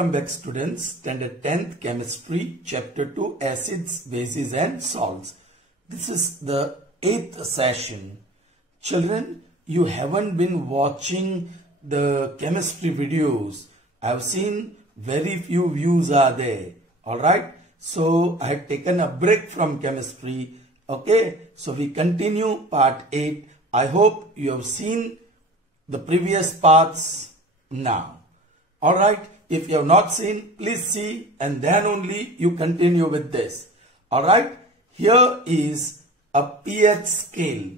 Welcome back students, standard 10th chemistry, chapter 2, acids, bases and salts. This is the 8th session. Children, you haven't been watching the chemistry videos. I've seen very few views are there. Alright, so I had taken a break from chemistry. Okay, so we continue part 8. I hope you have seen the previous parts now. Alright, if you have not seen, please see and then only you continue with this. Alright, here is a pH scale.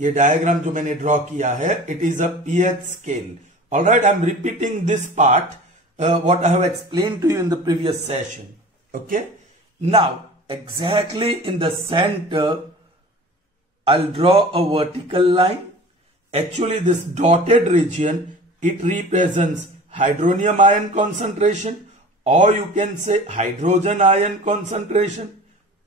ये diagram जो मैंने draw किया है, it is a pH scale. Alright, I am repeating this part, what I have explained to you in the previous session. Okay, now exactly in the center, I'll draw a vertical line. Actually, this dotted region, it represents hydronium ion concentration, or you can say hydrogen ion concentration.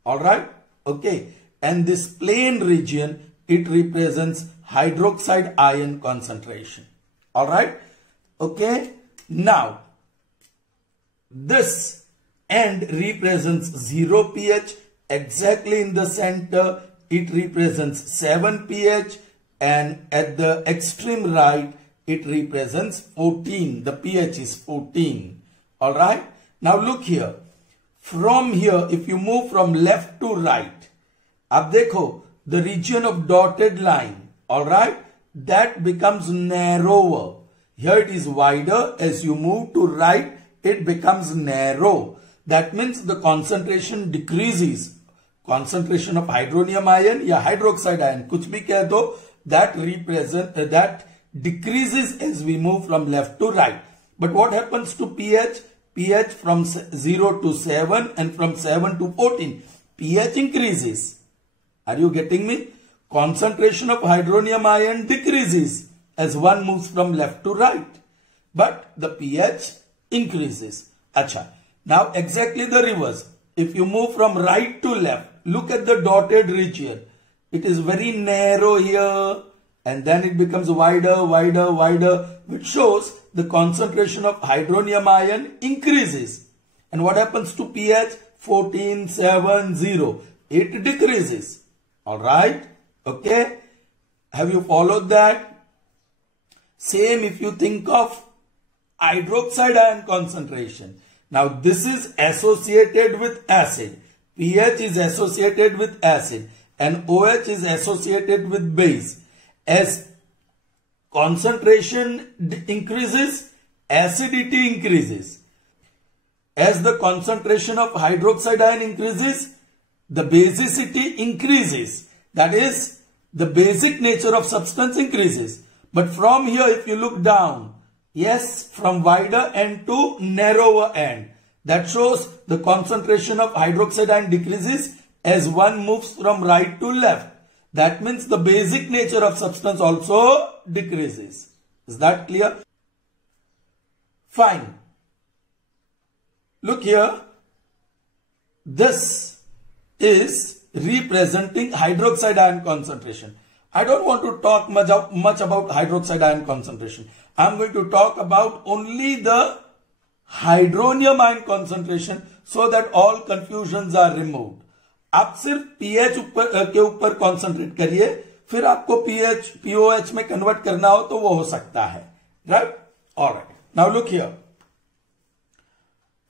Alright, okay, and this plain region, it represents hydroxide ion concentration. Alright, okay, now this end represents 0 pH. Exactly in the center, it represents 7 pH, and at the extreme right, it represents 14. The pH is 14. Alright. Now look here. From here, if you move from left to right, ab dekho, the region of dotted line, alright, that becomes narrower. Here it is wider. As you move to right, it becomes narrow. That means the concentration decreases. Concentration of hydronium ion या hydroxide ion, कुछ भी कह दो, that decreases as we move from left to right. But what happens to pH? pH from 0 to 7 and from 7 to 14. pH increases. Are you getting me? Concentration of hydronium ion decreases as one moves from left to right. But the pH increases. Acha. Now exactly the reverse. If you move from right to left, look at the dotted region. It is very narrow here. And then it becomes wider, wider, wider, which shows the concentration of hydronium ion increases. And what happens to pH? 14, 7, 0. It decreases. Alright? Okay? Have you followed that? Same if you think of hydroxide ion concentration. Now this is associated with acid. pH is associated with acid. And OH is associated with base. As concentration increases, acidity increases. As the concentration of hydroxide ion increases, the basicity increases. That is, the basic nature of substance increases. But from here, if you look down, yes, from wider end to narrower end, that shows the concentration of hydroxide ion decreases as one moves from right to left. That means the basic nature of substance also decreases. Is that clear? Fine. Look here. This is representing hydroxide ion concentration. I don't want to talk much about hydroxide ion concentration. I am going to talk about only the hydronium ion concentration so that all confusions are removed. आप सिर्फ pH के ऊपर concentrate करिए, फिर आपको pH, POH में convert करना हो तो वो हो सकता है. Right? Alright. Now look here.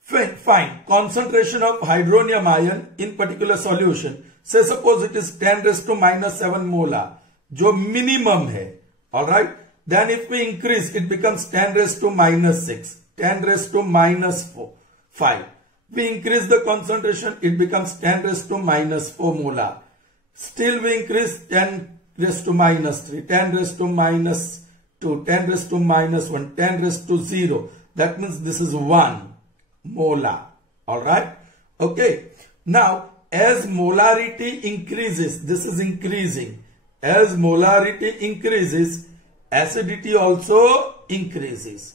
Fine. Concentration of hydronium ion in particular solution. Say suppose it is 10 raised to minus 7 molar, जो minimum है. Alright? Then if we increase, it becomes 10 raised to minus 6, 10 raised to minus 5. We increase the concentration, it becomes 10 raised to minus 4 molar. Still we increase 10 raised to minus 3, 10 raised to minus 2, 10 raised to minus 1, 10 raised to 0. That means this is 1 molar. Alright? Okay. Now, as molarity increases, this is increasing. As molarity increases, acidity also increases.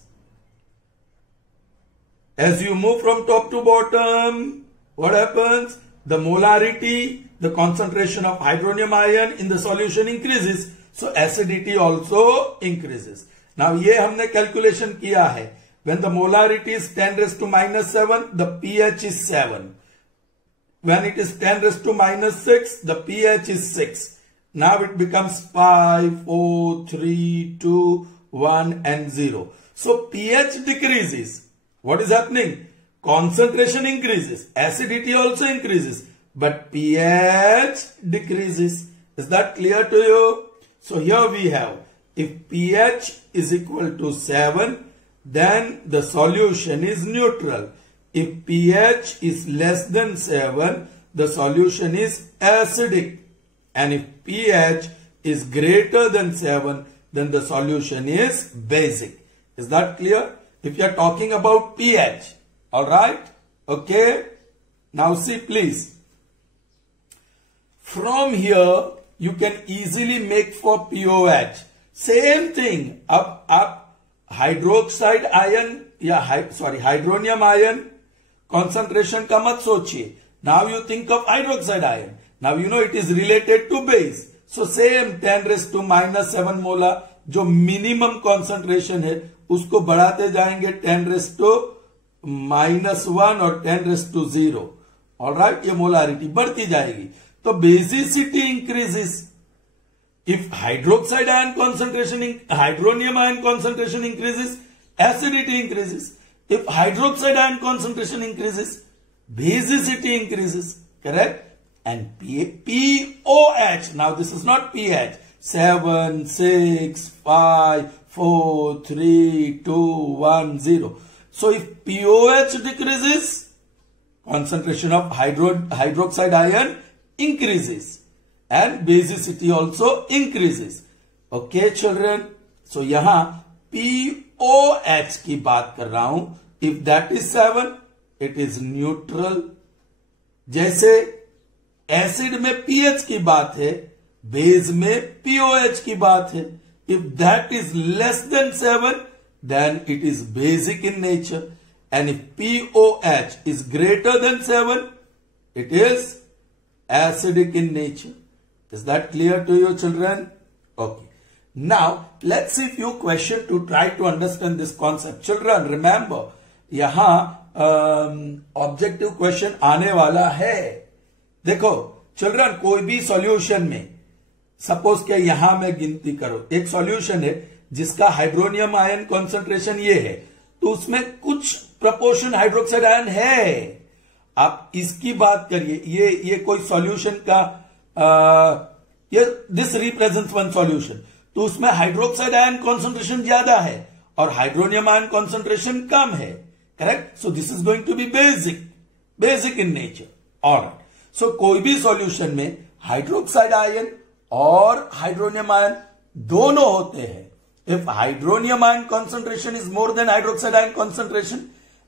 As you move from top to bottom, what happens? The molarity, the concentration of hydronium ion in the solution increases. So acidity also increases. Now ये हमने calculation किया है. When the molarity is 10 raised to minus 7, the pH is 7. When it is 10 raised to minus 6, the pH is 6. Now it becomes 5, 4, 3, 2, 1 and 0. So pH decreases. What is happening? Concentration increases. Acidity also increases. But pH decreases. Is that clear to you? So here we have, if pH is equal to 7, then the solution is neutral. If pH is less than 7, the solution is acidic. And if pH is greater than 7, then the solution is basic. Is that clear? If you are talking about pH. Alright? Okay? Now see please. From here, you can easily make for POH. Same thing. Up hydroxide ion, hydronium ion concentration का मत सोचिए. Now you think of hydroxide ion. Now you know it is related to base. So same 10 raised to minus 7 molar जो minimum concentration है उसको बढ़ाते जाएंगे 10 raised to minus 1 और 10 raised to 0. Alright, ये मोलारिटी बढ़ती जाएगी. तो basicity increases. If hydroxide ion concentration, hydronium ion concentration increases, acidity increases. If hydroxide ion concentration increases, basicity increases. Correct? And POH, now this is not pH. 7, 6, 5, 4, 3, 2, 1, 0. So if POH decreases, concentration of hydroxide ion increases. And basicity also increases. Okay children. So यहाँ POH की बात कर रहा हूं. If that is 7, it is neutral. जैसे acid में pH की बात है, बेस में POH की बात है. If that is less than 7, then it is basic in nature. And if POH is greater than 7, it is acidic in nature. Is that clear to you children? Okay. Now let's see few questions to try to understand this concept. Children remember, यहाँ objective question आने वाला है. देखो children, कोई भी solution में suppose क्या यहां में गिनती करो, एक सॉल्यूशन है जिसका हाइड्रोनियम आयन कॉन्सेंट्रेशन ये है, तो उसमें कुछ प्रपोर्शन हाइड्रोक्साइड आयन है. आप इसकी बात करिए, ये कोई सॉल्यूशन का दिस रिप्रेजेंट्स वन सॉल्यूशन, तो उसमें हाइड्रोक्साइड आयन कॉन्सेंट्रेशन ज्यादा है और हाइड्रोनियम आयन कॉन्सेंट्रेशन कम है. Correct? So this is going to be basic in nature. Alright. So कोई भी सॉल्यूशन में हाइड्रोक्साइड आयन और हाइड्रोनियम आयन दोनों होते हैं. If hydronium ion concentration is more than hydroxide ion concentration,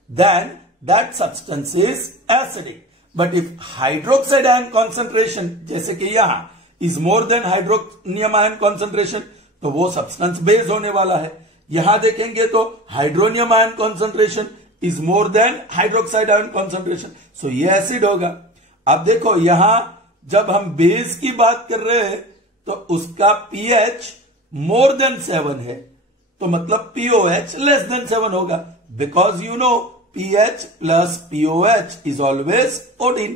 then that substance is acidic. But if hydroxide ion concentration जैसे कि यहां is more than hydronium ion concentration, तो वो सब्सटेंस बेस होने वाला है. यहां देखेंगे तो hydronium ion concentration is more than hydroxide ion concentration, so ये एसिड होगा. अब देखो यहां जब हम बेस की बात कर रहे हैं तो उसका पीएच मोर देन 7 है, तो मतलब पीओएच लेस देन 7 होगा. Because you know pH plus POH is always 14.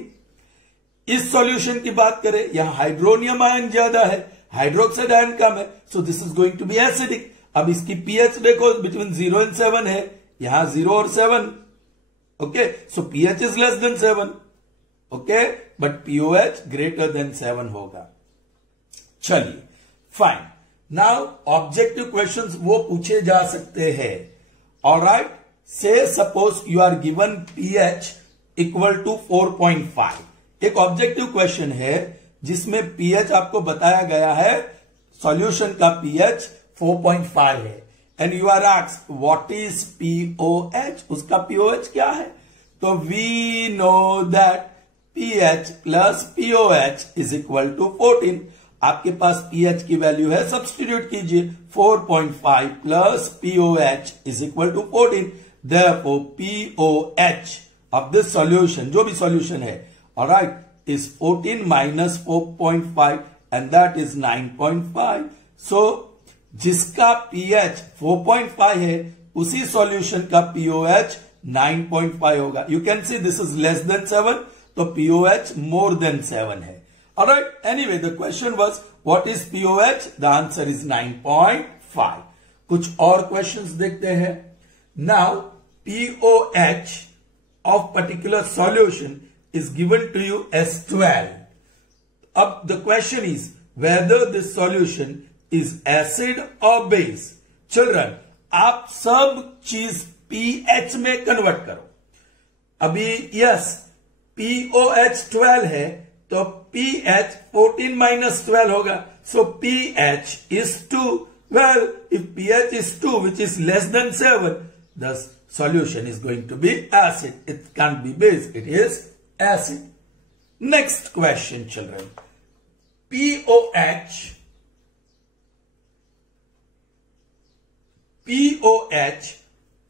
इस सॉल्यूशन की बात करें, यहां हाइड्रोनियम आयन ज्यादा है, हाइड्रोक्साइड आयन कम है, so this is going to be acidic. अब इसकी pH देखो बिटवीन 0 एंड 7 है, यहां 0 और 7. Okay, so pH is less than 7. Okay, but POH greater than 7 होगा. चलिए फाइन. नाउ ऑब्जेक्टिव क्वेश्चंस वो पूछे जा सकते हैं. Alright. Say suppose you are given pH equal to 4.5. एक ऑब्जेक्टिव क्वेश्चन है जिसमें pH आपको बताया गया है, सॉल्यूशन का pH 4.5 है. And you are asked what is POH, उसका POH क्या है? तो we know that pH plus POH is equal to 14. आपके पास pH की वैल्यू है, सब्स्टिट्यूट कीजिए. 4.5 plus POH is equal to 14. Therefore, POH of this solution, जो भी solution है, alright, is 14 minus 4.5 and that is 9.5. So, जिसका pH 4.5 है, उसी सॉल्यूशन का पीओएच 9.5 होगा. You can see this is less than 7, तो पीओएच मोर देन 7 है. Alright, anyway the question was what is pOH. The answer is 9.5. कुछ और questions देखते हैं. Now pOH of particular solution is given to you as 12. Up the question is whether this solution is acid or base. Children, आप सब चीज pH में convert करो. अभी यस POH 12 है तो pH 14 minus 12 होगा. So pH is 2. Well, if pH is 2 which is less than 7, the solution is going to be acid. It can't be base. It is acid. Next question, children. pOH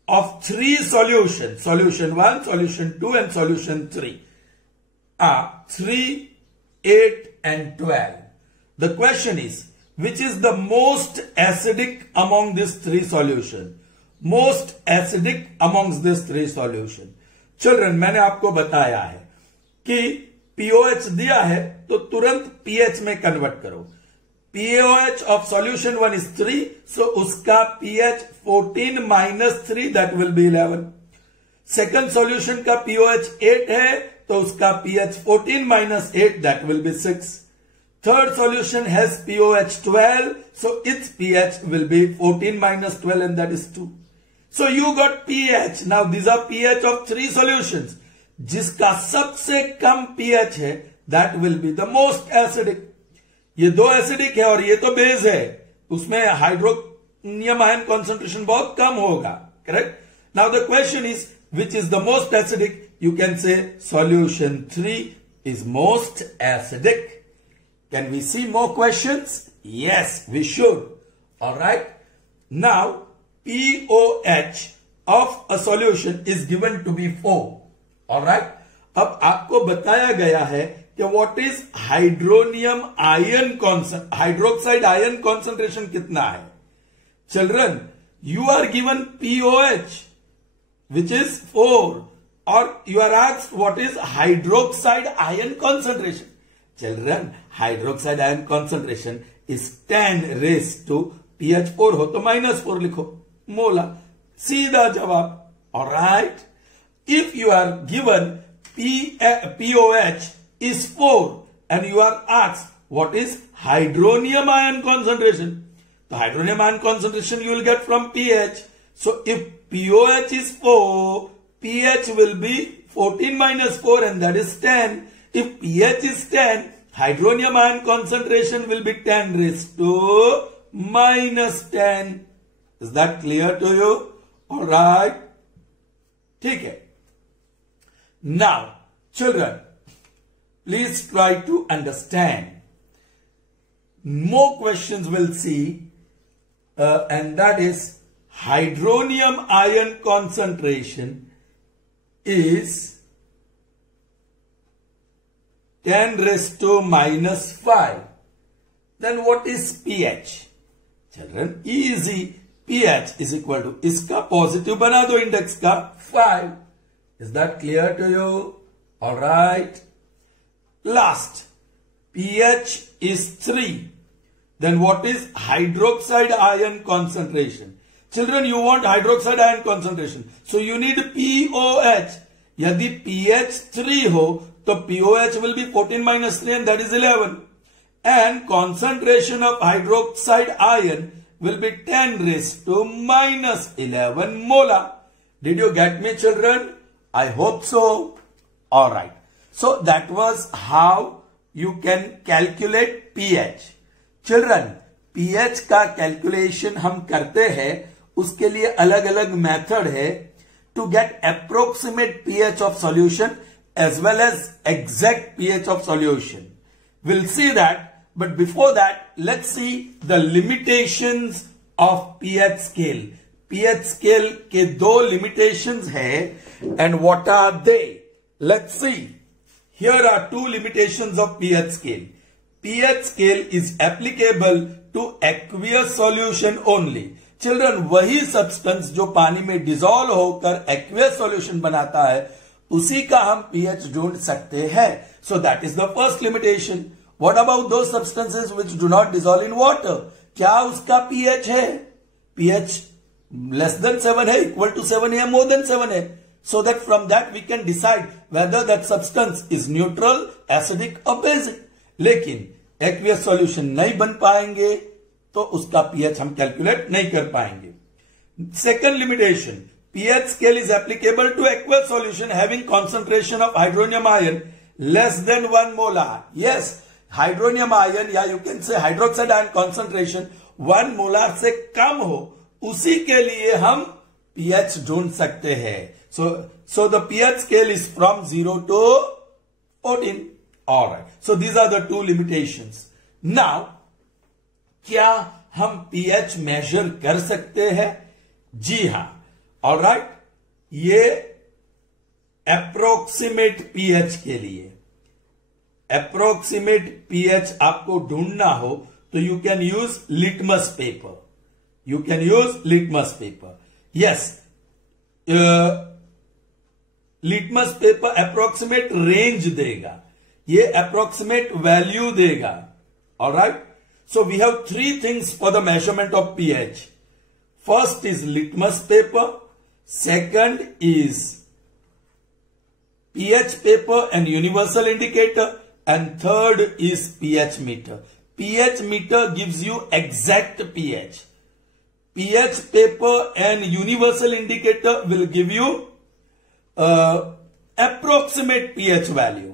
of three solutions, solution 1, solution 2 and solution 3 are 3, 8 and 12. The question is, which is the most acidic among these three solutions? Most acidic amongst these three solutions. Children, मैंने आपको बताया है कि pOH दिया है तो तुरंत pH में कन्वर्ट करो. POH of solution 1 is 3, so उसका pH 14 minus 3 that will be 11. Second solution का पीओएच 8 है तो उसका pH 14 minus 8 that will be 6. Third solution has pOH 12, so its pH will be 14 minus 12 and that is 2. So you got pH. Now these are pH of three solutions. जिसका सबसे कम pH है that will be the most acidic. ये दो acidic है और ये तो बेस है, उसमें हाइड्रोनियम आयन कॉन्सेंट्रेशन बहुत कम होगा. Correct. Now the question is which is the most acidic. You can say solution 3 is most acidic. Can we see more questions? Yes we should. Alright. Now pOH of a solution is given to be 4. Alright. अब आपको बताया गया है कि what is hydronium ion hydroxide ion concentration कितना है. Children, you are given pOH which is 4 और you are asked what is hydroxide ion concentration. Children, hydroxide ion concentration is 10 raise to pH 4 हो तो -4 लिखो. मोला. सीधा जवाब. Alright. If you are given POH is 4 and you are asked what is hydronium ion concentration, the hydronium ion concentration you will get from pH. So if POH is 4, pH will be 14 minus 4 and that is 10. If pH is 10, hydronium ion concentration will be 10 raised to minus 10. Is that clear to you? Alright. ठीक है. Now, children, please try to understand. More questions we'll see, and that is hydronium ion concentration is 10 raised to minus 5. Then what is pH? Children, easy. pH is equal to, इसका positive बना दो index का 5. Is that clear to you? Alright. Last. pH is 3. Then what is hydroxide ion concentration? Children, you want hydroxide ion concentration. So you need POH. यदि pH 3 हो तो POH will be 14 minus 3 and that is 11. And concentration of hydroxide ion will be 10 raised to minus 11 molar. Did you get me, children? I hope so. Alright. So that was how you can calculate pH. Children, pH का calculation हम करते हैं, उसके लिए अलग अलग method है to get approximate pH of solution as well as exact pH of solution. We'll see that, but before that, let's see the limitations of pH scale. pH scale के दो limitations है, and what are they? Let's see. Here are two limitations of pH scale. pH scale is applicable to aqueous solution only. Children वही substance जो पानी में dissolve होकर aqueous solution बनाता है उसी का हम पीएच ढूंढ सकते हैं. So that is the first limitation. What about those substances which do not dissolve in water? क्या उसका पीएच है? पीएच लेस देन 7 है, इक्वल टू 7 है, मोर देन 7 है. So that from that we can decide whether that substance is neutral, acidic or basic. लेकिन aqueous solution नहीं बन पाएंगे तो उसका pH हम कैलकुलेट नहीं कर पाएंगे. Second limitation, pH scale is applicable to aqueous solution having concentration of hydronium ion less than 1 molar. Yes, hydronium ion या you can say hydroxide ion concentration 1 molar से कम हो, उसी के लिए हम pH ढूंढ सकते हैं. So the pH scale is from 0 to 14. All right. So these are the two limitations. Now, क्या हम pH measure कर सकते हैं? जी हाँ. All right. ये approximate pH के लिए, approximate pH आपको ढूंढना हो तो you can use litmus paper. You can use litmus paper. Yes. Litmus paper approximate range देगा, ये अप्रोक्सीमेट वैल्यू देगा. Alright. So we have 3 things for the measurement of pH. First is litmus paper, second is pH paper and universal indicator, and third is pH meter. pH meter gives you exact pH. pH paper and universal indicator will give you approximate pH value,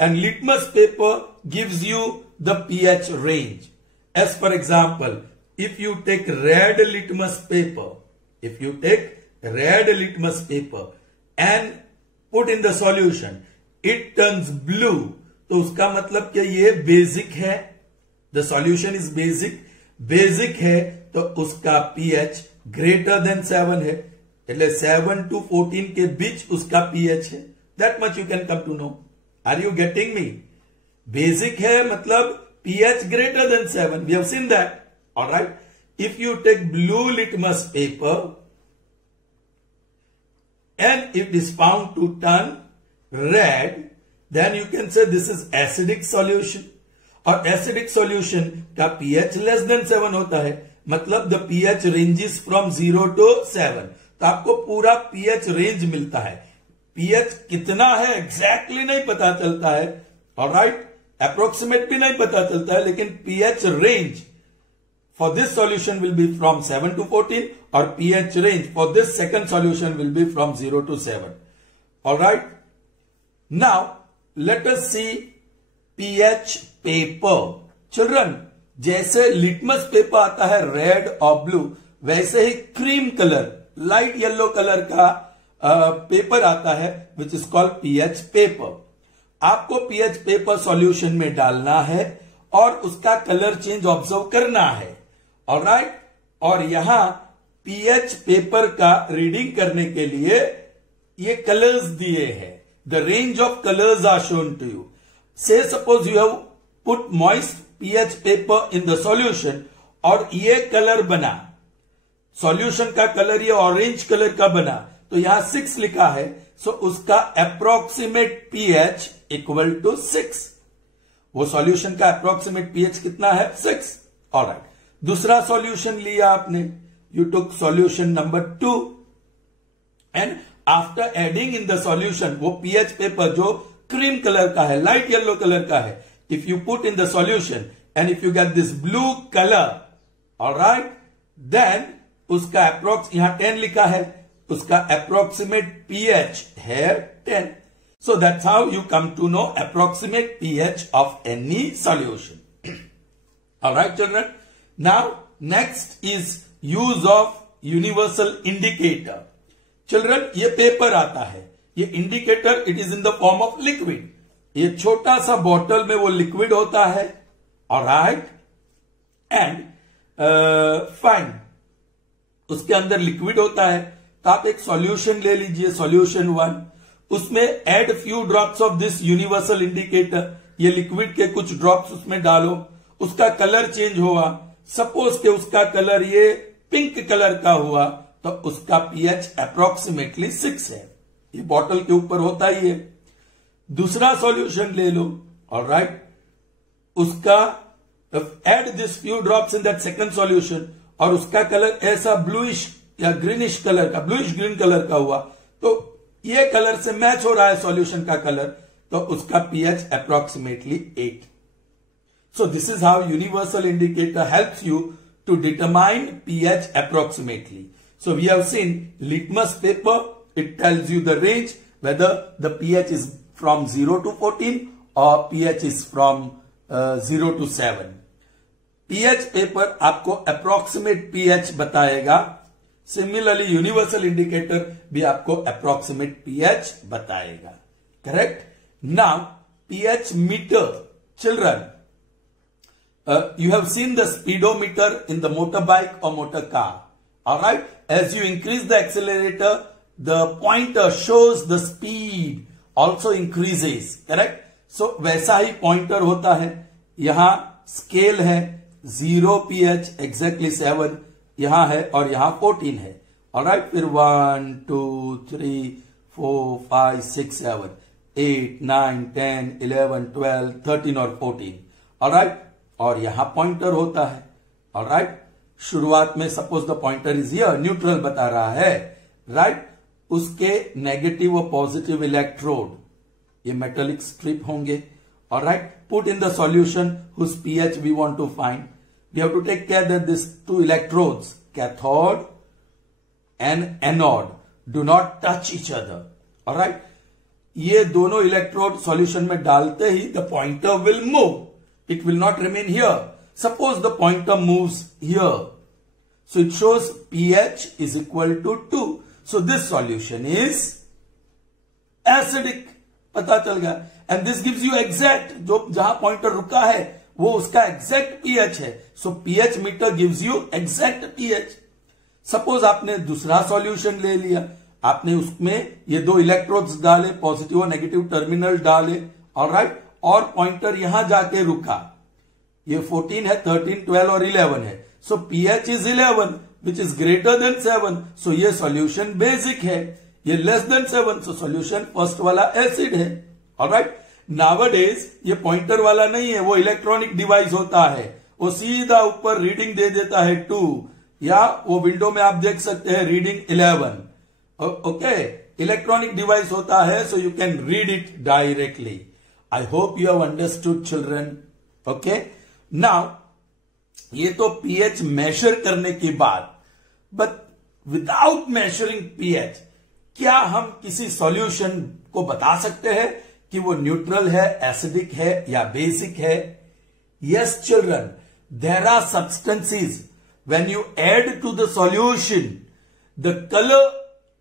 and litmus paper gives you the pH range. As for example, if you take red litmus paper, and put in the solution, it turns blue, तो उसका मतलब क्या ये basic है. The solution is basic है तो उसका pH greater than 7 है. એટલે 7 to 14 के बीच उसका pH है. That much you can come to know. Are you getting me? Basic है मतलब pH greater than 7. We have seen that. All right. If you take blue litmus paper and it is found to turn red, then you can say this is acidic solution. और acidic solution का pH less than 7 होता है. मतलब the pH ranges from 0 to 7. तो आपको पूरा pH range मिलता है. pH कितना है एग्जैक्टली नहीं पता चलता है. ऑलराइट. अप्रोक्सीमेट भी नहीं पता चलता है, लेकिन pH range for this solution will be from 7 to 14 और pH range for this second solution will be from 0 to 7. Alright. Now let us see pH paper. Children, जैसे लिटमस पेपर आता है रेड और ब्लू, वैसे ही cream colour, light yellow colour का paper आता है which is called pH paper. आपको पीएच पेपर सॉल्यूशन में डालना है और उसका कलर चेंज ऑब्जर्व करना है. ऑलराइट. और यहां पीएच पेपर का रीडिंग करने के लिए ये कलर्स दिए हैं. The range of colours are shown to you. Say suppose you have put moist pH paper in the solution और ये कलर बना, सॉल्यूशन का कलर ये ऑरेंज कलर का बना, तो यहां 6 लिखा है. सो उसका अप्रोक्सीमेट पीएच इक्वल टू 6. वो सॉल्यूशन का अप्रोक्सीमेट पीएच कितना है? 6. ऑलराइट. दूसरा सॉल्यूशन लिया आपने, you took solution number 2 and after adding in the solution, वो पीएच पेपर जो क्रीम कलर का है, लाइट येलो कलर का है, if you put in the solution and if you get this blue colour, alright, then उसका approx, यहां 10 लिखा है, उसका अप्रोक्सीमेट पीएच है 10. So that's how you come to know approximate pH of any solution. Alright children. Now next is use of universal indicator. Children, ये paper आता है, ये indicator, it is in the form of liquid. ये छोटा सा bottle में वो liquid होता है. ऑलराइट. एंड फाइन, उसके अंदर लिक्विड होता है. तो आप एक सॉल्यूशन ले लीजिए, सॉल्यूशन 1, उसमें add few drops of this universal indicator. ये लिक्विड के कुछ ड्रॉप्स उसमें डालो, उसका कलर चेंज हुआ. सपोज के उसका कलर ये पिंक कलर का हुआ तो उसका पीएच अप्रोक्सीमेटली 6 है। ये बॉटल के ऊपर होता ही है। दूसरा सॉल्यूशन ले लो, ऑलराइट, उसका add this few drops in that second solution और उसका कलर ऐसा ब्लूइश या ग्रीनिश कलर का, ब्लूइश ग्रीन कलर का हुआ, तो ये कलर से मैच हो रहा है सॉल्यूशन का कलर, तो उसका pH approximately 8। So this is how universal indicator helps you to determine pH approximately. So we have seen litmus paper, it tells you the range whether the pH is from 0 to 14 or pH is from 0 to 7. pH paper आपको approximate pH बताएगा. Similarly universal indicator भी आपको approximate pH बताएगा. Correct? Now pH meter, children. You have seen the speedometer in the motorbike or motor car. Alright? As you increase the accelerator, the pointer shows the speed also increases. Correct? So, वैसा ही pointer होता है. यहाँ scale है 0 pH exactly 7 यहाँ है और यहाँ 14 है. Alright? फिर 1, 2, 3, 4, 5, 6, 7, 8, 9, 10, 11, 12, 13 और 14. Alright? और यहां पॉइंटर होता है. ऑलराइट, शुरुआत में suppose the pointer is here, neutral बता रहा है, राइट, उसके नेगेटिव और पॉजिटिव इलेक्ट्रोड ये मेटेलिक स्ट्रिप होंगे. Alright, put in the solution whose pH we want to find. We have to take care that this two electrodes, cathode and anode, do not touch each other. Alright, ये दोनों electrode solution में डालते ही the pointer will move. It will not remain here. Suppose the pointer moves here. So it shows pH is equal to 2. So this solution is acidic. पता चल गया. And this gives you exact, जो जहां pointer रुका है वो उसका exact pH है. So pH meter gives you exact pH. Suppose आपने दूसरा solution ले लिया, आपने उसमें ये दो इलेक्ट्रोड्स डाले, पॉजिटिव और नेगेटिव टर्मिनल डाले, ऑलराइट, और पॉइंटर यहां जाके रुका. ये 14 है, 13, 12 और 11 है. सो pH is 11 which is greater than 7. सो ये सॉल्यूशन बेसिक है. ये less than 7, so solution first वाला एसिड है. ऑलराइट, नाउअडेज ये पॉइंटर वाला नहीं है, वो इलेक्ट्रॉनिक डिवाइस होता है. वो सीधा ऊपर रीडिंग दे देता है 2, या वो विंडो में आप देख सकते हैं रीडिंग 11. ओके, इलेक्ट्रॉनिक डिवाइस होता है, so you can read it directly. I hope you have understood, children. Okay? Now, ये तो pH measure करने के बाद, but without measuring pH, क्या हम किसी solution को बता सकते हैं कि वो neutral है, acidic है या basic है? Yes, children. There are substances when you add to the solution, the color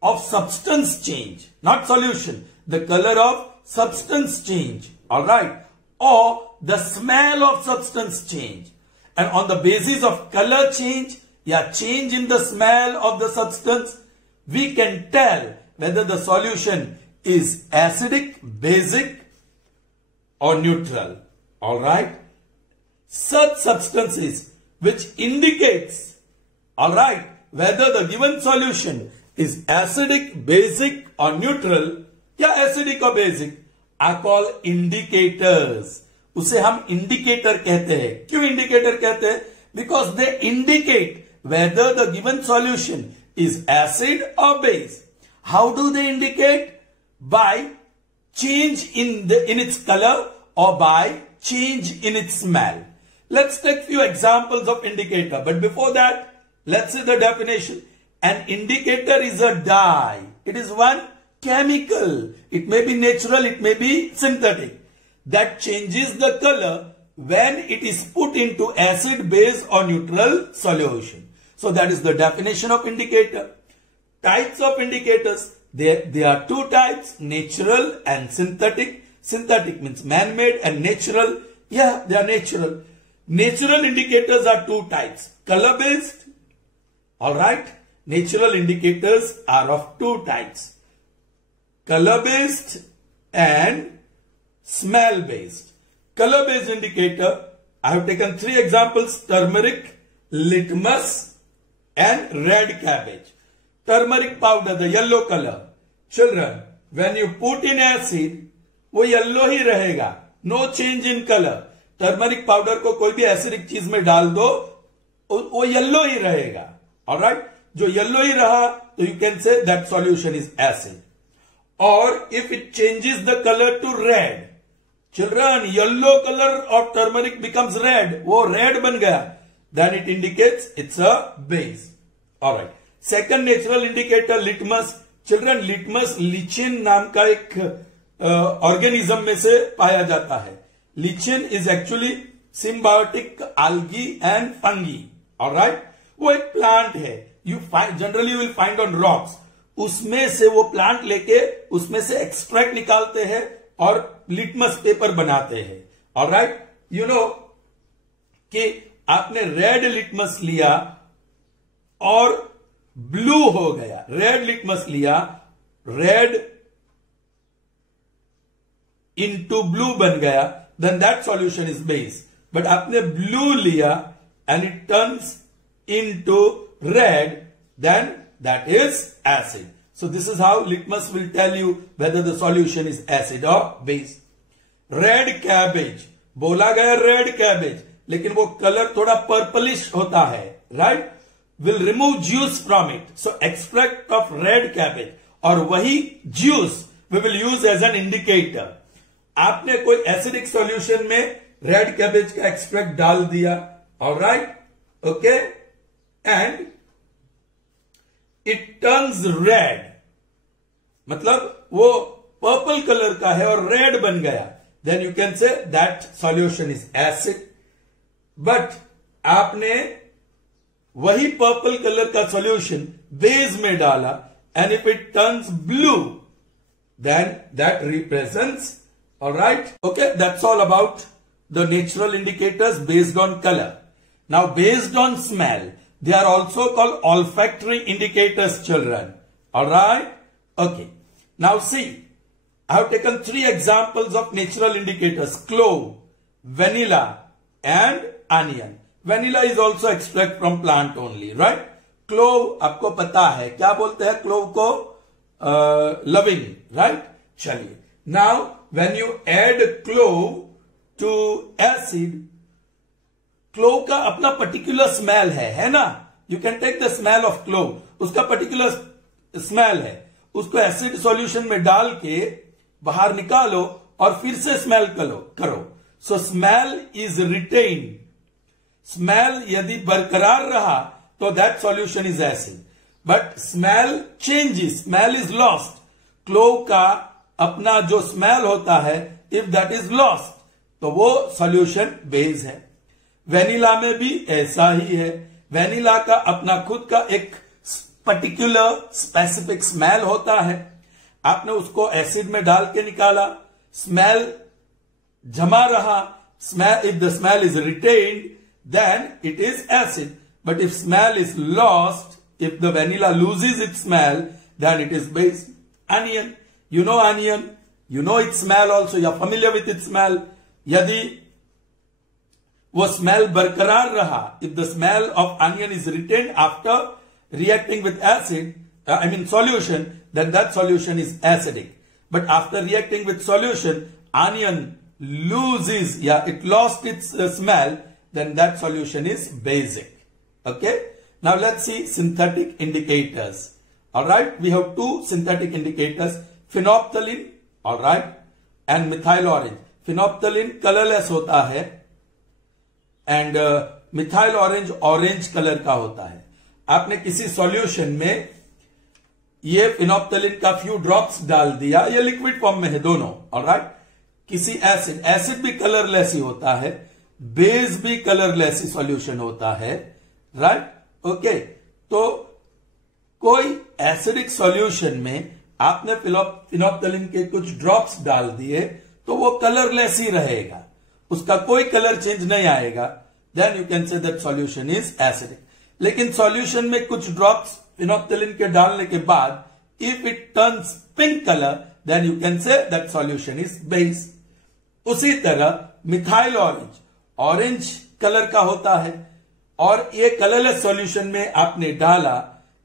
of substance change, not solution, the color of substance change. Alright, or the smell of substance change, and on the basis of color change या change in the smell of the substance, we can tell whether the solution is acidic, basic or neutral. Alright, such substances which indicates, alright, whether the given solution is acidic, basic or neutral, या acidic or basic, are called indicators. उसे हम indicator कहते हैं. क्यों indicator कहते हैं? Because they indicate whether the given solution is acid or base. How do they indicate? By change in its color or by change in its smell. Let's take few examples of indicator. But before that, let's see the definition. An indicator is a dye. It is one chemical. It may be natural, it may be synthetic, that changes the color when it is put into acid, base or neutral solution. So that is the definition of indicator. Types of indicators. There are two types, natural and synthetic. Synthetic means man-made, and natural, yeah, they are natural. Natural indicators are two types. Color-based. Alright. Natural indicators are of two types. Color-based and smell-based. Color-based indicator, I have taken three examples: turmeric, litmus and red cabbage. Turmeric powder, the yellow color. Children, when you put in acid, वो yellow ही रहेगा, no change in colour. Turmeric powder को कोई भी acidic चीज में डाल दो, वो येलो ही रहेगा. ऑलराइट, जो येलो ही रहा तो you can say that solution is acid. और if it changes the colour to red, children, yellow colour of turmeric becomes red, वो रेड बन गया, then it indicates it's a base. Alright, second natural indicator litmus. Children, litmus lichen नाम का एक ऑर्गेनिज्म में से पाया जाता है. Lichen is actually symbiotic algae and fungi. Alright, वो एक प्लांट है. You find generally you will find on rocks. उसमें से वो प्लांट लेके उसमें से एक्सट्रैक्ट निकालते हैं और लिटमस पेपर बनाते हैं. ऑलराइट, यू नो कि आपने रेड लिटमस लिया और ब्लू हो गया. रेड लिटमस लिया, रेड into blue बन गया, then that solution is base. But आपने blue लिया and it turns into red, then that is acid. So this is how litmus will tell you whether the solution is acid or base. Red cabbage, बोला गया red cabbage, लेकिन वो colour थोड़ा purplish होता है, right? Will remove juice from it. So extract of red cabbage और वही juice we will use as an indicator. आपने कोई एसिडिक सॉल्यूशन में रेड कैबेज का एक्सट्रैक्ट डाल दिया, alright, okay, and it turns red, मतलब वो पर्पल कलर का है और रेड बन गया, then you can say that solution is acid. But आपने वही पर्पल कलर का सॉल्यूशन बेस में डाला and if it turns blue, then that represents. All right. Okay. That's all about the natural indicators based on color. Now, based on smell, they are also called olfactory indicators, children. All right. Okay. Now, see, I have taken 3 examples of natural indicators: clove, vanilla, and onion. Vanilla is also extract from plant only, right? Clove, आपको पता है क्या बोलते हैं clove को? Loving, right? चलिए. Now, when you add clove to acid, clove का अपना particular smell है ना? You can take the smell of clove, उसका particular smell है, उसको acid solution में डाल के बाहर निकालो और फिर से smell करो. So smell is retained. Smell यदि बरकरार रहा तो that solution is acid. But smell changes, smell is lost. clove का अपना जो स्मेल होता है, इफ दैट इज लॉस्ट, तो वो सॉल्यूशन बेस है. वेनिला में भी ऐसा ही है. वेनिला का अपना खुद का एक पर्टिकुलर स्पेसिफिक स्मेल होता है. आपने उसको एसिड में डाल के निकाला, स्मेल जमा रहा. Smell, if the smell is retained, then it is acid. But if smell is lost, if the vanilla loses its smell, then it is base. Onion, you know onion, you know its smell also, you are familiar with its smell. यदि वो smell बरकरार रहा, if the smell of onion is retained after reacting with acid, solution, then that solution is acidic. But after reacting with solution, onion loses, it lost its smell, then that solution is basic. Okay? Now let's see synthetic indicators. Alright, we have 2 synthetic indicators, phenolphthalein, alright, and methyl orange. Phenolphthalein colorless होता है and methyl orange orange color का होता है. आपने किसी solution में ये phenolphthalein का few drops डाल दिया, ये liquid form में है दोनों, alright. किसी acid भी colorless ही होता है, base भी colorless ही solution होता है, right? Okay, तो कोई एसिडिक सॉल्यूशन में आपने फिनोप्थलीन के कुछ ड्रॉप्स डाल दिए तो वो कलरलेस ही रहेगा, उसका कोई कलर चेंज नहीं आएगा, then you can say that solution is acidic. लेकिन सॉल्यूशन में कुछ ड्रॉप्स फिनोप्थलीन के डालने के बाद if it turns pink colour, then you can say that solution is base. उसी तरह मिथाइल ऑरेंज, ऑरेंज कलर का होता है, और ये कलरलेस सॉल्यूशन में आपने डाला,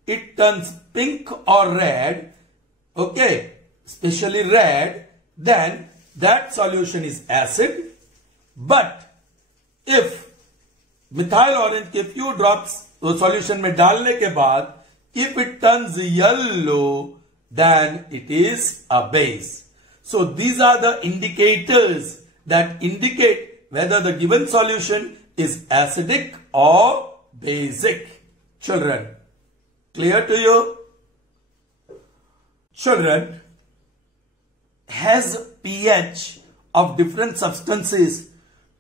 इट टर्न्स पिंक और red, okay, specially red, then that solution is acid. But if methyl orange के few drops solution में डालने के बाद if it turns yellow, then it is a base. So these are the indicators that indicate whether the given solution is acidic or basic. Children, clear to you? Children, has pH of different substances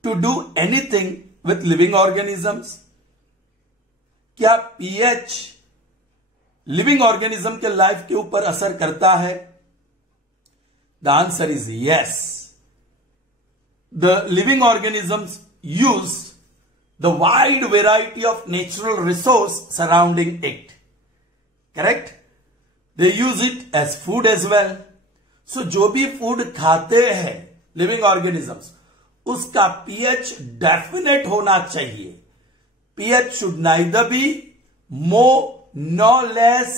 to do anything with living organisms? क्या pH living organism के life के ऊपर असर करता है? The answer is yes. The living organisms use the wide variety of natural resource surrounding it. Correct? They use it as food as well. So जो भी food खाते हैं लिविंग ऑर्गेनिजम्स, उसका पीएच डेफिनेट होना चाहिए. pH should neither be more nor less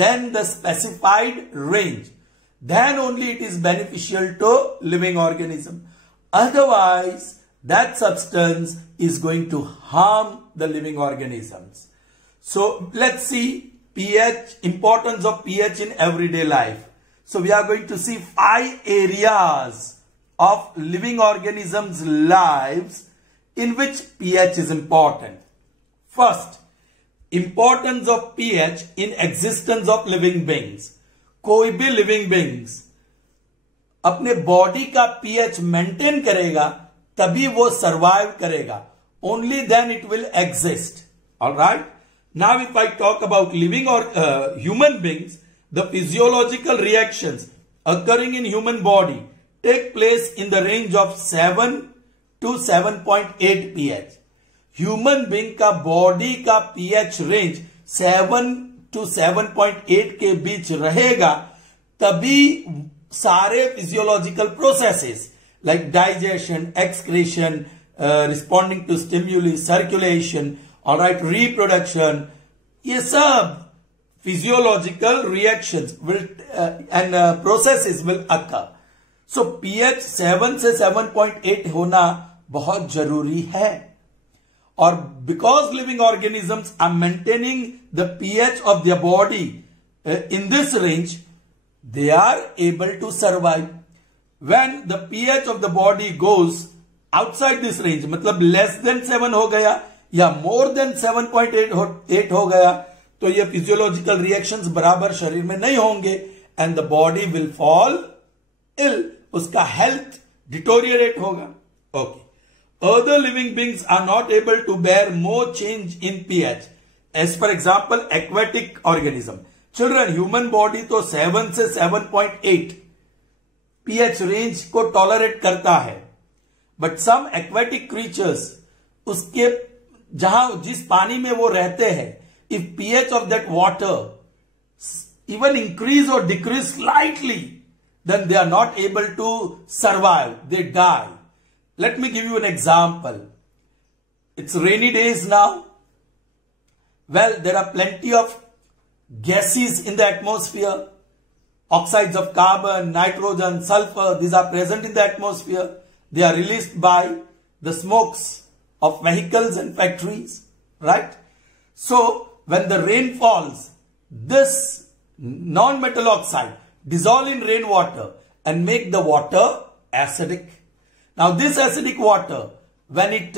than the specified range. Then only it is beneficial to living organism. Otherwise, that substance is going to harm the living organisms. So let's see pH, importance of pH in everyday life. So we are going to see 5 areas of living organisms' lives in which pH is important. First, importance of pH in existence of living beings. कोई भी living beings अपने body का pH maintain करेगा तभी वो survive करेगा. Only then it will exist. Alright? Now if I talk about living or human beings, the physiological reactions occurring in human body take place in the range of 7 to 7.8 pH. Human being का body का pH range 7 to 7.8 के बीच रहेगा, तभी सारे physiological processes like digestion, excretion, responding to stimuli, circulation, alright, reproduction, ये सब physiological reactions will and processes will occur. So pH 7 से 7.8 होना बहुत जरूरी है. Or because living organisms are maintaining the pH of their body in this range, they are able to survive. When the pH of the body goes outside this range, मतलब less than 7 हो गया या more than 7.8 हो गया, तो ये physiological reactions बराबर शरीर में नहीं होंगे and the body will fall ill. उसका health deteriorate होगा. Okay. Other living beings are not able to bear more change in pH. As for example, aquatic organism. Children, human body तो 7 से 7.8 pH range को tolerate करता है. But some aquatic creatures, उसके जहां जिस पानी में वो रहते हैं, if pH of that water even increase or decrease slightly, then they are not able to survive. They die. Let me give you an example. It's rainy days now. Well, there are plenty of gases in the atmosphere. Oxides of carbon, nitrogen, sulfur, these are present in the atmosphere. They are released by the smokes of vehicles and factories, right? So, when the rain falls, this non-metal oxide dissolve in rainwater and make the water acidic. Now this acidic water, when it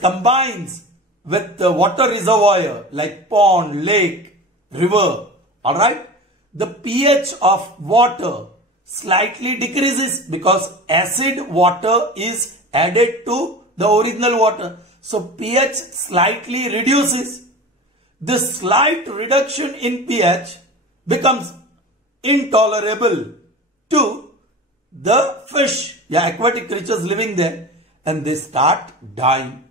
combines with the water reservoir like pond, lake, river, alright, the pH of water slightly decreases because acid water is added to the original water. So pH slightly reduces. This slight reduction in pH becomes intolerable to the fish, aquatic creatures living there, and they start dying.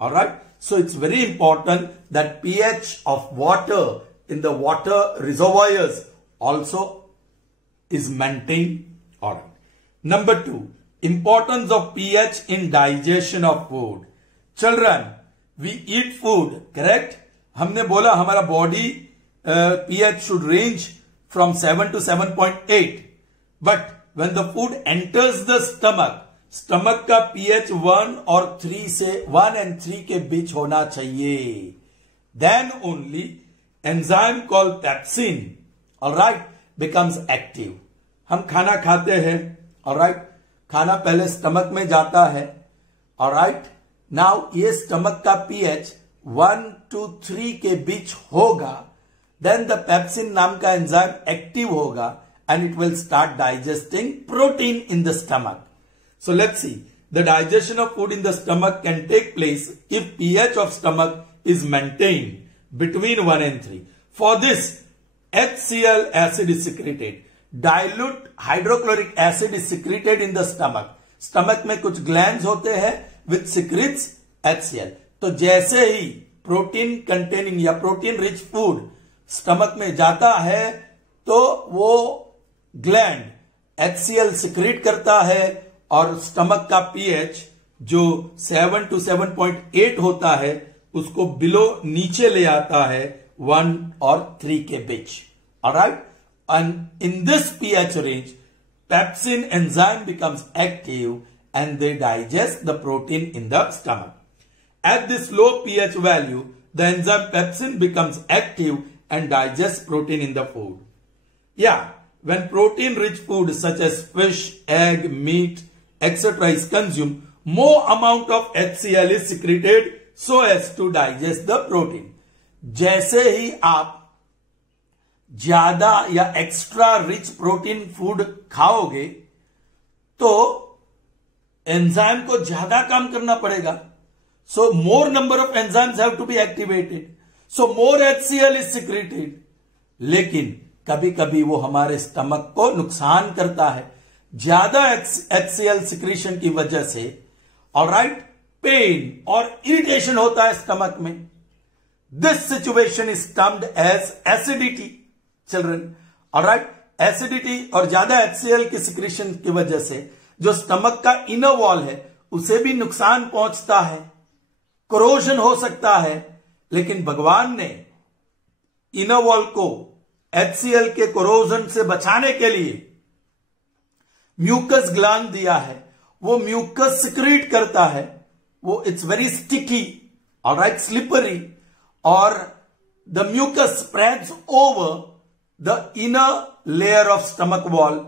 Alright, so it's very important that pH of water in the water reservoirs also is maintained. Alright, number 2, importance of pH in digestion of food. Children, we eat food, correct. हमने बोला हमारा body pH should range from 7 to 7.8, but when the food enters the stomach का pH 1 और 3 से 1 and 3 के बीच होना चाहिए। Then only enzyme called pepsin, alright, becomes active. हम खाना खाते हैं, ऑलराइट, खाना पहले स्टमक में जाता है, ऑलराइट। नाउ ये स्टमक का pH 1 to 3 के बीच होगा, देन द पेप्सिन नाम का एंजाइम एक्टिव होगा and it will start digesting protein in the stomach. So let's see, the digestion of food in the stomach can take place if pH of stomach is maintained between 1 and 3. For this, HCl acid is secreted. Dilute hydrochloric acid is secreted in the stomach. Stomach में कुछ glands होते हैं which secretes HCl. तो जैसे ही protein containing या protein rich food stomach में जाता है तो वो ग्लैंड HCl सिक्रीट करता है और स्टमक का pH जो 7 to 7.8 होता है उसको बिलो नीचे ले आता है 1 और 3 के बीच, alright. And in this pH range pepsin enzyme becomes active and they digest the protein in the stomach. At this low pH value the enzyme pepsin becomes active and digest protein in the food. या when protein rich food such as fish, egg, meat etcetera is consumed, more amount of HCl is secreted so as to digest the protein. जैसे ही आप ज्यादा या extra rich protein food खाओगे तो enzyme को ज्यादा काम करना पड़ेगा। So more number of enzymes have to be activated, so more HCl is secreted. लेकिन कभी कभी वो हमारे स्टमक को नुकसान करता है। ज्यादा HCl सिक्रीशन की वजह से, ऑलराइट, पेन और इरिटेशन होता है स्टमक में। This situation is termed as acidity, children, alright. Acidity और ज्यादा HCl की सिक्रीशन की वजह से जो स्टमक का इनर वॉल है उसे भी नुकसान पहुंचता है, कोरोजन हो सकता है। लेकिन भगवान ने इनर वॉल को HCl के कोरोजन से बचाने के लिए म्यूकस ग्लैंड दिया है। वो म्यूकस सिक्रीट करता है, वो it's very sticky, alright, slippery, और the mucus spreads over the inner layer of stomach wall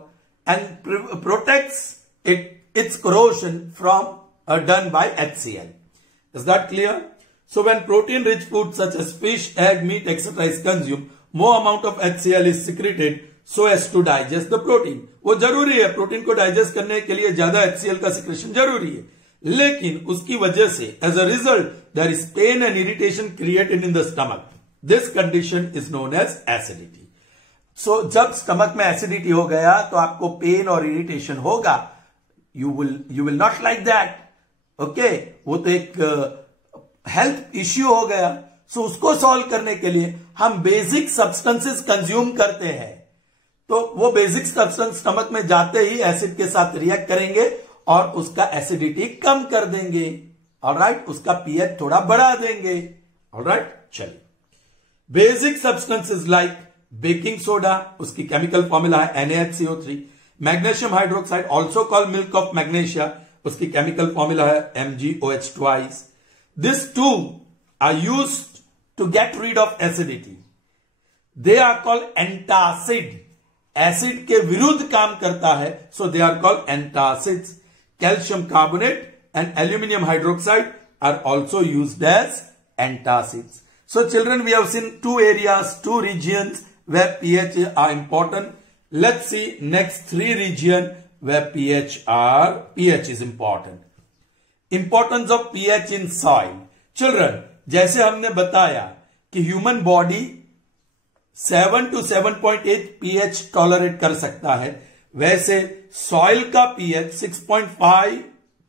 and protects its corrosion from done by HCl. Is that clear? So when protein rich food such as fish, egg, meat, etc. is consumed, more amount of HCl is secreted so as to digest the protein. वो जरूरी है, protein को digest करने के लिए ज्यादा HCl का secretion जरूरी है, लेकिन उसकी वजह से as a result there is pain and irritation created in the stomach. This condition is known as acidity. So जब स्टमक में एसिडिटी हो गया तो आपको पेन और इरिटेशन होगा। You will not like that, okay. वो तो एक हेल्थ इश्यू हो गया। सो उसको सॉल्व करने के लिए हम बेसिक सब्सटेंसेस कंज्यूम करते हैं, तो वो बेसिक सब्सटेंस स्टमक में जाते ही एसिड के साथ रिएक्ट करेंगे और उसका एसिडिटी कम कर देंगे, ऑलराइट, उसका pH थोड़ा बढ़ा देंगे, ऑलराइट। चलिए, basic substances like baking soda, उसकी केमिकल फॉर्मूला है NaHCO3। Magnesium hydroxide also called milk of magnesia, उसकी केमिकल फॉर्मूला है MgOH twice. These two are used to get rid of acidity. They are called antacid. Acid के विरुद्ध काम करता है, so they are called antacids. Calcium carbonate and aluminium hydroxide are also used as antacids. So children, we have seen two areas, two regions where pH are important. Let's see next 3 region where pH is important. Importance of pH in soil. Children, जैसे हमने बताया कि human body 7 to 7.8 pH tolerate कर सकता है, वैसे soil का pH 6.5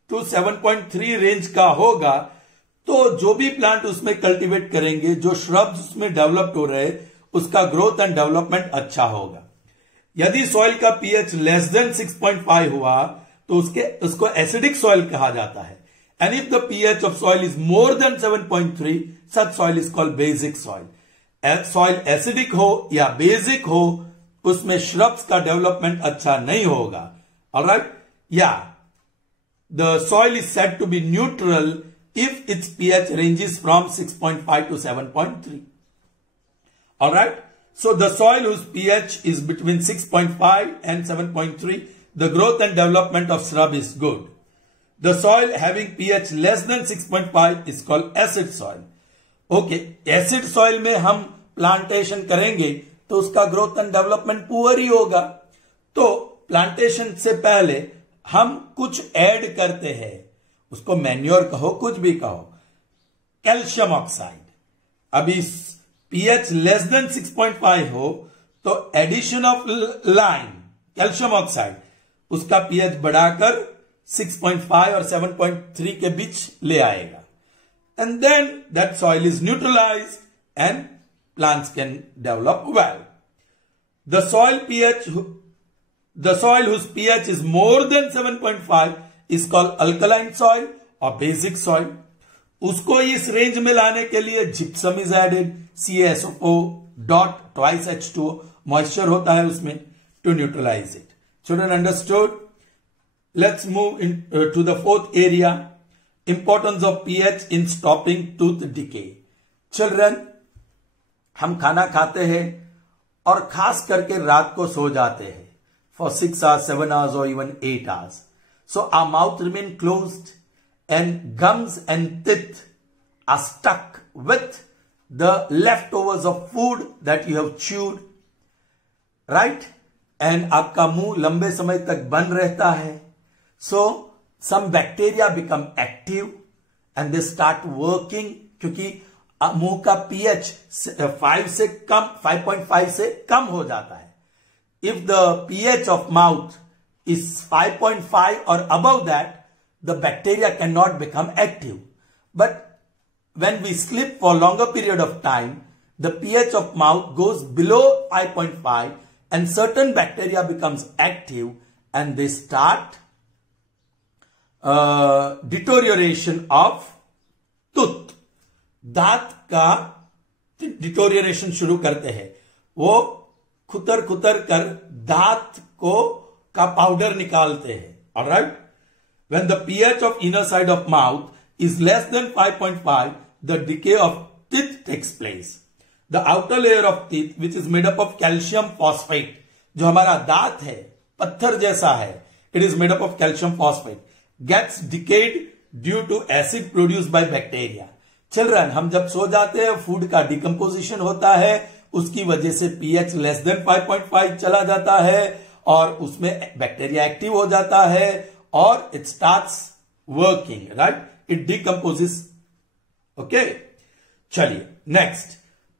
to 7.3 range का होगा। तो जो भी प्लांट उसमें कल्टीवेट करेंगे, जो श्रब्स उसमें डेवलप्ड हो रहे, उसका ग्रोथ एंड डेवलपमेंट अच्छा होगा। यदि सॉइल का pH लेस देन 6.5 हुआ तो उसको एसिडिक सॉइल कहा जाता है। And if the pH of soil is more than 7.3, such soil is called basic soil. Soil acidic हो या basic हो, उसमें shrubs का development अच्छा नहीं होगा. Alright? Yeah. The soil is said to be neutral if its pH ranges from 6.5 to 7.3. Alright? So the soil whose pH is between 6.5 and 7.3, the growth and development of shrub is good. The soil having pH less than 6.5 is called acid soil. Okay, acid soil में हम plantation करेंगे तो उसका growth and development poor ही होगा. तो plantation से पहले हम कुछ ऐड करते हैं, उसको मैन्योर कहो कुछ भी कहो. कैल्शियम ऑक्साइड, अभी pH लेस देन 6.5 हो तो addition of lime, calcium oxide, उसका pH बढ़ाकर 6.5 और 7.3 के बीच ले आएगा. And then that soil is neutralized and plants can develop well. The soil whose pH is more than 7.5 is called alkaline soil or basic soil. उसको इस range में लाने के लिए gypsum is added, CaSO dot twice H2O, moisture होता है उसमें to neutralize it. Children understood? Let's move to the fourth area. Importance of pH in stopping tooth decay. Children, हम खाना खाते हैं और खास करके रात को सो जाते हैं for 6 hours, 7 hours or even 8 hours. So our mouth remain closed and gums and teeth are stuck with the leftovers of food that you have chewed, right? And आपका मुंह लंबे समय तक बंद रहता है. So some bacteria become active and they start working क्योंकि मुंह का pH 5 से कम, 5.5 से कम हो जाता है. If the pH of mouth is 5.5 or above that, the bacteria cannot become active. But when we sleep for longer period of time, the pH of mouth goes below 5.5 and certain bacteria becomes active and they start deterioration of tooth. दांत का डिटोरियरेशन शुरू करते हैं. वो खुतर खुतर कर दांत को का पाउडर निकालते हैं. Alright? When the pH of inner side of mouth is less than 5.5, the decay of teeth takes place. The outer layer of teeth, which is made up of calcium phosphate, जो हमारा दांत है पत्थर जैसा है, it is made up of calcium phosphate, gets decayed due to acid produced by bacteria. Children, हम जब सो जाते हैं फूड का डिकम्पोजिशन होता है, उसकी वजह से pH लेस देन 5.5 चला जाता है और उसमें बैक्टीरिया एक्टिव हो जाता है और it starts working, right? It decomposes. Okay, चलिए next.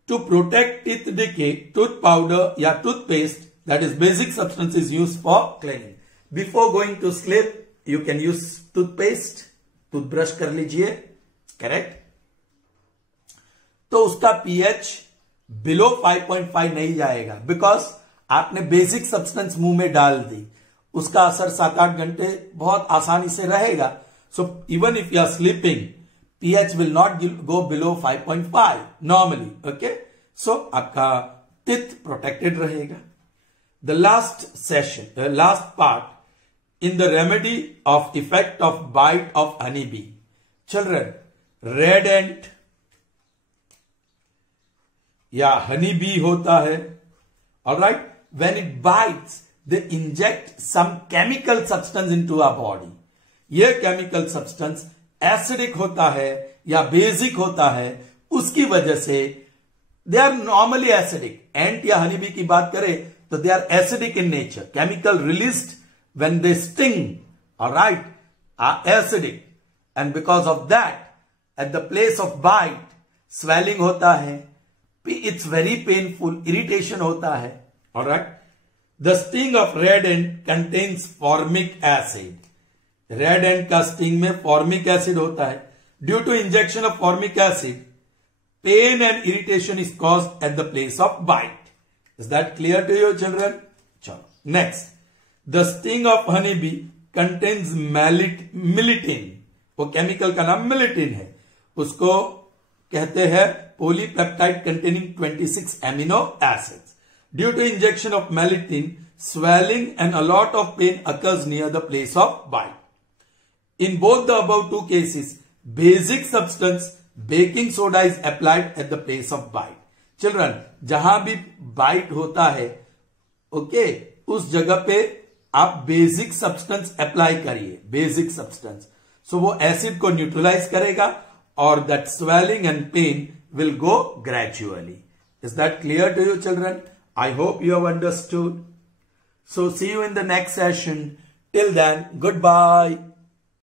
To protect teeth decay, tooth powder या toothpaste, that is basic substance, is use for cleaning. Before going to sleep you can use toothpaste. Toothbrush कर लीजिए, correct? तो उसका pH below 5.5 नहीं जाएगा because आपने basic substance मुंह में डाल दी. उसका असर 7-8 घंटे बहुत आसानी से रहेगा. So even if you are sleeping, pH will not go below 5.5 normally. Okay, so आपका टीथ प्रोटेक्टेड रहेगा. The last session, last part in the remedy of effect of bite of honey bee. Children, red ant या honey bee होता है. Alright, when it bites they inject some chemical substance into our body. ये chemical substance acidic होता है या basic होता है. उसकी वजह से they are normally acidic. Ant या हनी बी की बात करें तो they are acidic in nature. Chemical released when they sting, alright, are acidic and because of that at the place of bite swelling होता है. It's very painful, irritation होता है. Alright? The sting of red ant contains formic acid. Red ant का sting में formic acid होता है. Due to injection of formic acid, pain and irritation is caused at the place of bite. Is that clear to you, children? Chalo. Next, the sting of honeybee contains melittin. वो chemical का नाम melittin है, उसको कहते हैं polypeptide containing 26 amino acids. Due to injection of melittin, swelling and a lot of pain occurs near the place of bite. In both the above two cases, basic substance baking soda is applied at the place of bite. Children, जहां भी bite होता है, okay, उस जगह पे आप basic substance apply करिए, basic substance. So वो एसिड को न्यूट्रलाइज करेगा और that swelling and pain will go gradually. Is that clear to you children? I hope you have understood. So see you in the next session. Till then, goodbye.